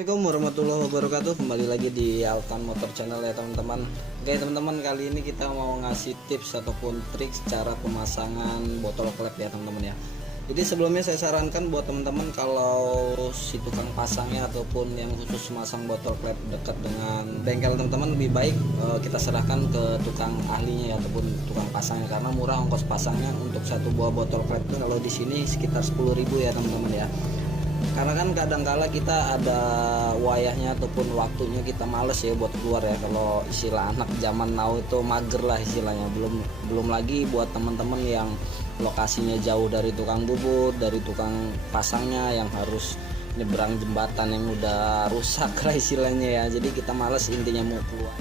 Assalamualaikum warahmatullahi wabarakatuh. Kembali lagi di Alkan Motor Channel ya teman-teman. Oke teman-teman, kali ini kita mau ngasih tips ataupun trik cara pemasangan botol klep ya teman-teman ya. Jadi sebelumnya saya sarankan buat teman-teman, kalau si tukang pasangnya ataupun yang khusus masang botol klep dekat dengan bengkel teman-teman, lebih baik kita serahkan ke tukang ahlinya ya, ataupun tukang pasangnya, karena murah ongkos pasangnya. Untuk satu buah botol klep itu kalau di sini sekitar 10.000 ya teman-teman ya. Karena kan kadang-kala kita ada wayahnya ataupun waktunya kita males ya buat keluar ya. Kalau istilah anak zaman now itu mager lah istilahnya. Belum lagi buat teman-teman yang lokasinya jauh dari tukang bubut, dari tukang pasangnya, yang harus nyebrang jembatan yang udah rusak lah istilahnya ya. Jadi kita males intinya mau keluar.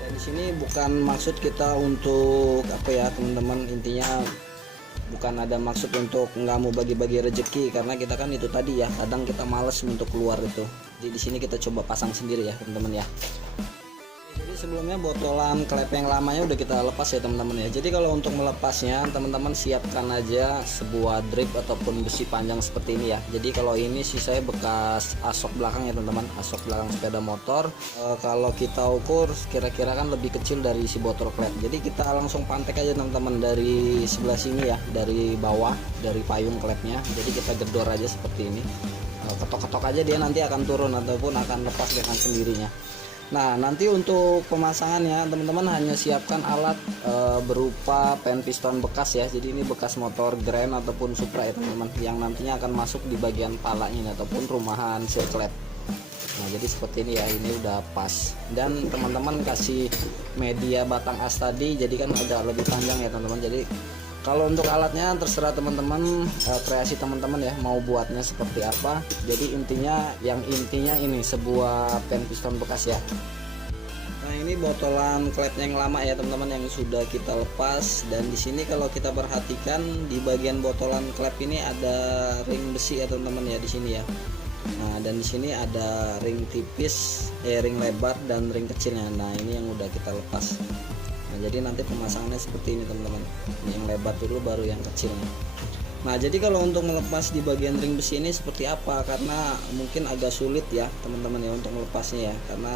Dan di sini bukan maksud kita untuk apa ya teman-teman, intinya bukan ada maksud untuk nggak mau bagi-bagi rezeki, karena kita kan itu tadi ya, kadang kita males untuk keluar itu. Jadi di sini kita coba pasang sendiri ya teman-teman ya. Jadi sebelumnya botolan klep yang lamanya udah kita lepas ya teman-teman ya. Jadi kalau untuk melepasnya teman-teman siapkan aja sebuah drip ataupun besi panjang seperti ini ya. Jadi kalau ini sih saya bekas asok belakang ya teman-teman, asok belakang sepeda motor. Kalau kita ukur kira-kira kan lebih kecil dari si botol klep. Jadi kita langsung pantek aja teman-teman dari sebelah sini ya, dari bawah, dari payung klepnya. Jadi kita gedor aja seperti ini. Ketok-ketok aja, dia nanti akan turun ataupun akan lepas dengan sendirinya. Nah nanti untuk pemasangannya teman-teman hanya siapkan alat berupa pen piston bekas ya. Jadi ini bekas motor Grand ataupun Supra ya teman-teman, yang nantinya akan masuk di bagian palanya ataupun rumahan sirklet. Nah jadi seperti ini ya, ini udah pas. Dan teman-teman kasih media batang as tadi, jadi kan agak lebih panjang ya teman-teman. Jadi kalau untuk alatnya terserah teman-teman, kreasi teman-teman ya, mau buatnya seperti apa. Jadi intinya ini sebuah pen piston bekas ya. Nah ini botolan klepnya yang lama ya teman-teman, yang sudah kita lepas. Dan di sini kalau kita perhatikan di bagian botolan klep ini ada ring besi ya teman-teman ya, di sini ya. Nah dan di sini ada ring tipis, ring lebar dan ring kecilnya. Nah ini yang udah kita lepas. Nah jadi nanti pemasangannya seperti ini teman-teman, yang lebar dulu baru yang kecilnya. Nah jadi kalau untuk melepas di bagian ring besi ini seperti apa, karena mungkin agak sulit ya teman-teman ya untuk melepasnya ya, karena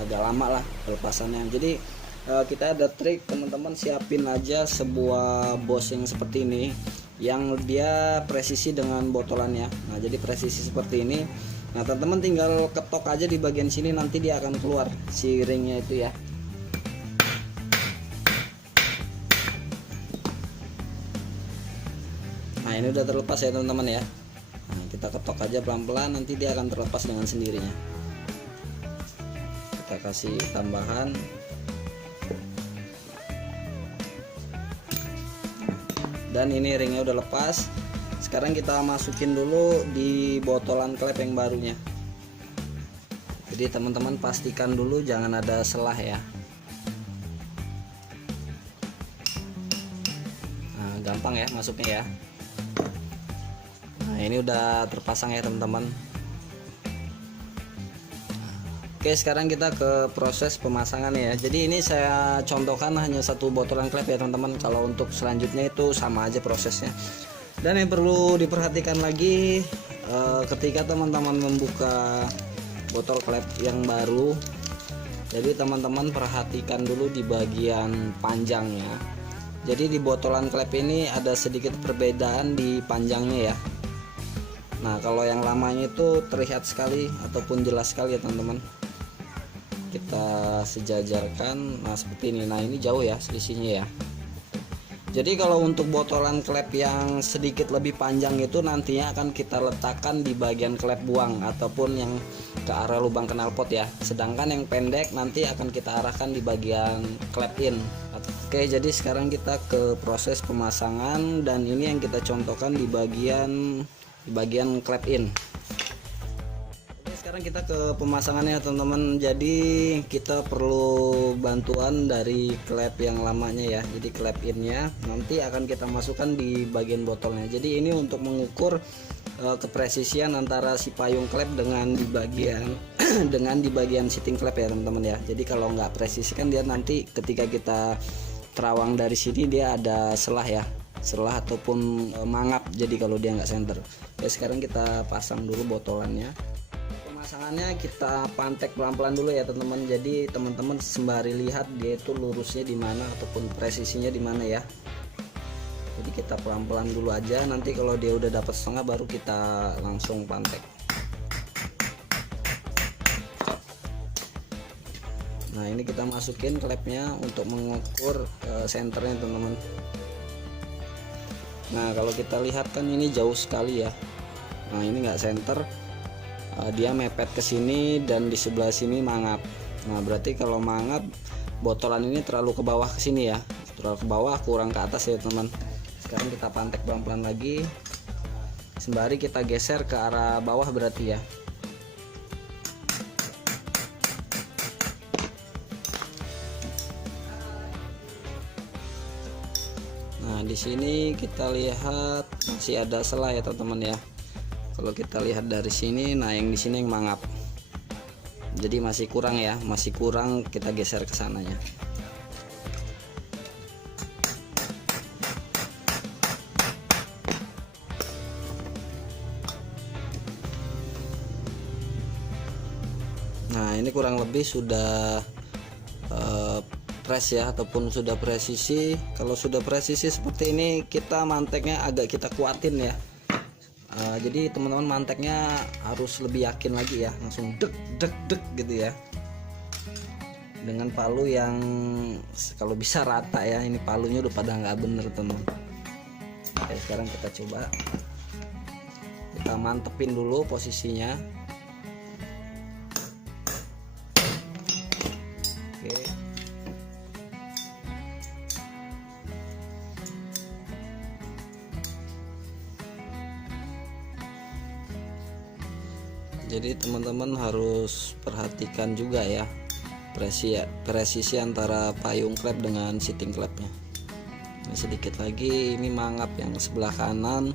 agak lama lah pelepasannya. Jadi kita ada trik teman-teman, siapin aja sebuah bushing seperti ini yang dia presisi dengan botolannya. Nah jadi presisi seperti ini. Nah teman-teman tinggal ketok aja di bagian sini, nanti dia akan keluar si ringnya itu ya. Nah ini udah terlepas ya teman-teman ya. Nah, kita ketok aja pelan-pelan, nanti dia akan terlepas dengan sendirinya. Kita kasih tambahan. Dan ini ringnya udah lepas. Sekarang kita masukin dulu di botolan klep yang barunya. Jadi teman-teman pastikan dulu jangan ada selah ya. Nah, gampang ya masuknya ya. Nah ini udah terpasang ya teman-teman. Oke sekarang kita ke proses pemasangan ya. Jadi ini saya contohkan hanya satu botolan klep ya teman-teman. Kalau untuk selanjutnya itu sama aja prosesnya. Dan yang perlu diperhatikan lagi, ketika teman-teman membuka botol klep yang baru, jadi teman-teman perhatikan dulu di bagian panjangnya. Jadi di botolan klep ini ada sedikit perbedaan di panjangnya ya. Nah kalau yang lamanya itu terlihat sekali ataupun jelas sekali ya teman-teman. Kita sejajarkan, nah seperti ini. Nah ini jauh ya selisihnya ya. Jadi kalau untuk botolan klep yang sedikit lebih panjang itu nantinya akan kita letakkan di bagian klep buang ataupun yang ke arah lubang knalpot ya. Sedangkan yang pendek nanti akan kita arahkan di bagian klep in. Oke jadi sekarang kita ke proses pemasangan, dan ini yang kita contohkan di bagian klep in. Sekarang kita ke pemasangannya teman-teman. Jadi kita perlu bantuan dari klep yang lamanya ya. Jadi klep innya nanti akan kita masukkan di bagian botolnya. Jadi ini untuk mengukur kepresisian antara si payung klep dengan di bagian dengan di bagian sitting klep ya teman-teman ya. Jadi kalau nggak presisi kan dia nanti ketika kita terawang dari sini dia ada selah ya, selah ataupun mangap. Jadi kalau dia nggak senter. Ya sekarang kita pasang dulu botolannya. pemasangannya kita pantek pelan-pelan dulu ya teman-teman. Jadi teman-teman sembari lihat dia itu lurusnya di mana ataupun presisinya di mana ya. Jadi kita pelan-pelan dulu aja, nanti kalau dia udah dapat setengah baru kita langsung pantek. Nah ini kita masukin klepnya untuk mengukur senternya teman-teman. Nah kalau kita lihat kan ini jauh sekali ya. Nah ini enggak center, dia mepet ke sini dan di sebelah sini mangap. Nah berarti kalau mangap botolan ini terlalu ke bawah ke sini ya, terlalu ke bawah kurang ke atas ya teman. Sekarang kita pantek pelan-pelan lagi, sembari kita geser ke arah bawah berarti ya. Nah di sini kita lihat masih ada celah ya teman-teman ya. Kalau kita lihat dari sini, nah yang di sini yang mangap, jadi masih kurang ya, masih kurang, kita geser ke sananya. Nah ini kurang lebih sudah press ya, ataupun sudah presisi. Kalau sudah presisi seperti ini, kita manteknya agak kita kuatin ya. Jadi teman-teman manteknya harus lebih yakin lagi ya, langsung dek dek dek gitu ya, dengan palu yang kalau bisa rata ya. Ini palunya udah pada nggak bener teman. Oke sekarang kita coba, kita mantepin dulu posisinya. Oke. Jadi teman-teman harus perhatikan juga ya presisi antara payung klep dengan sitting klepnya. Nah, sedikit lagi ini mangap yang sebelah kanan,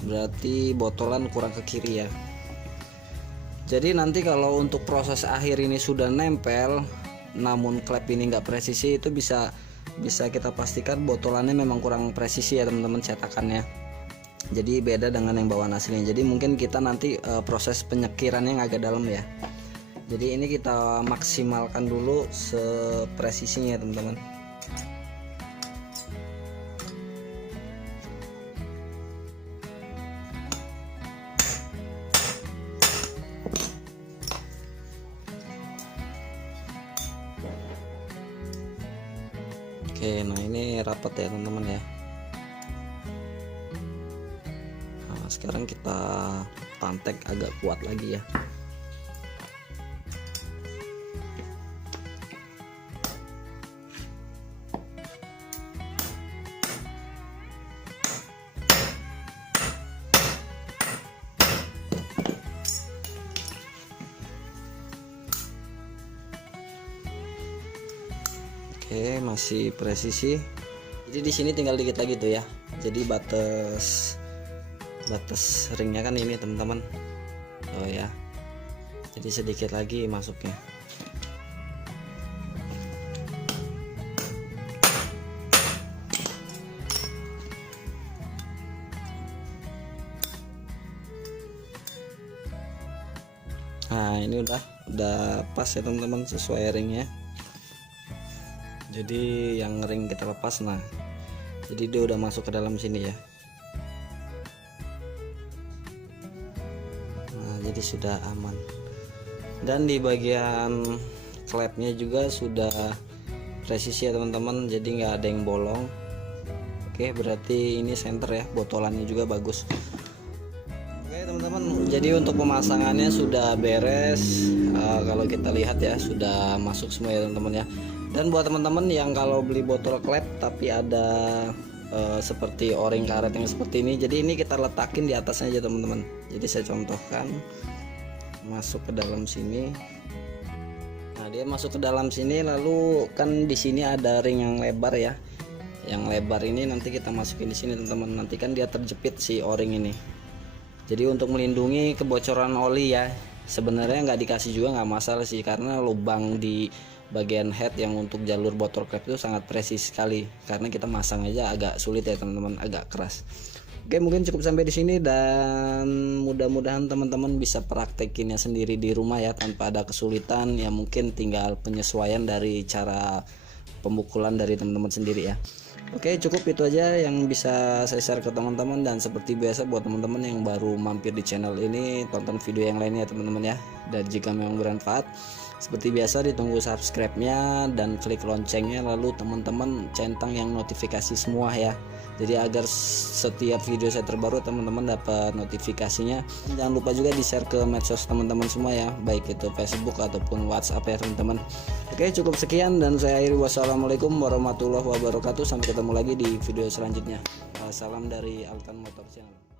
berarti botolan kurang ke kiri ya. Jadi nanti kalau untuk proses akhir ini sudah nempel namun klep ini enggak presisi, itu bisa kita pastikan botolannya memang kurang presisi ya teman-teman cetakannya. Jadi beda dengan yang bawaan aslinya. Jadi mungkin kita nanti proses penyekirannya yang agak dalam ya. Jadi ini kita maksimalkan dulu sepresisinya ya teman-teman. Oke, nah ini rapat ya teman-teman ya. Nah, sekarang kita pantek agak kuat lagi ya. Oke, masih presisi. Jadi di sini tinggal dikit lagi tuh ya. Jadi batas ringnya kan ini teman-teman. Oh ya. Jadi sedikit lagi masuknya. Nah, ini udah pas ya teman-teman, sesuai ringnya. Jadi yang ring kita lepas, nah jadi dia udah masuk ke dalam sini ya. Nah jadi sudah aman, dan di bagian klepnya juga sudah presisi ya teman-teman, jadi nggak ada yang bolong. Oke, berarti ini center ya, botolannya juga bagus. Oke teman-teman, jadi untuk pemasangannya sudah beres. Kalau kita lihat ya, sudah masuk semua ya teman-teman ya. Dan buat teman-teman yang kalau beli botol klep tapi ada seperti o-ring karet yang seperti ini, jadi ini kita letakin di atasnya aja teman-teman. Jadi saya contohkan, masuk ke dalam sini. Nah dia masuk ke dalam sini, lalu kan di sini ada ring yang lebar ya. Yang lebar ini nanti kita masukin di sini teman-teman. Nanti kan dia terjepit si o-ring ini. Jadi untuk melindungi kebocoran oli ya, sebenarnya nggak dikasih juga nggak masalah sih, karena lubang di bagian head yang untuk jalur botol klep itu sangat presis sekali, karena kita masang aja agak sulit ya teman-teman, agak keras. Oke, mungkin cukup sampai di sini, dan mudah-mudahan teman-teman bisa praktekinnya sendiri di rumah ya tanpa ada kesulitan. Ya mungkin tinggal penyesuaian dari cara pemukulan dari teman-teman sendiri ya. Oke, cukup itu aja yang bisa saya share ke teman-teman, dan seperti biasa buat teman-teman yang baru mampir di channel ini, tonton video yang lainnya teman-teman ya. Dan jika memang bermanfaat, seperti biasa ditunggu subscribe-nya dan klik loncengnya, lalu teman-teman centang yang notifikasi semua ya. Jadi agar setiap video saya terbaru teman-teman dapat notifikasinya. Jangan lupa juga di-share ke medsos teman-teman semua ya, baik itu Facebook ataupun WhatsApp ya teman-teman. Oke, cukup sekian dan saya akhiri. Wassalamualaikum warahmatullahi wabarakatuh. Sampai ketemu lagi di video selanjutnya. Salam dari Altan Motor Channel.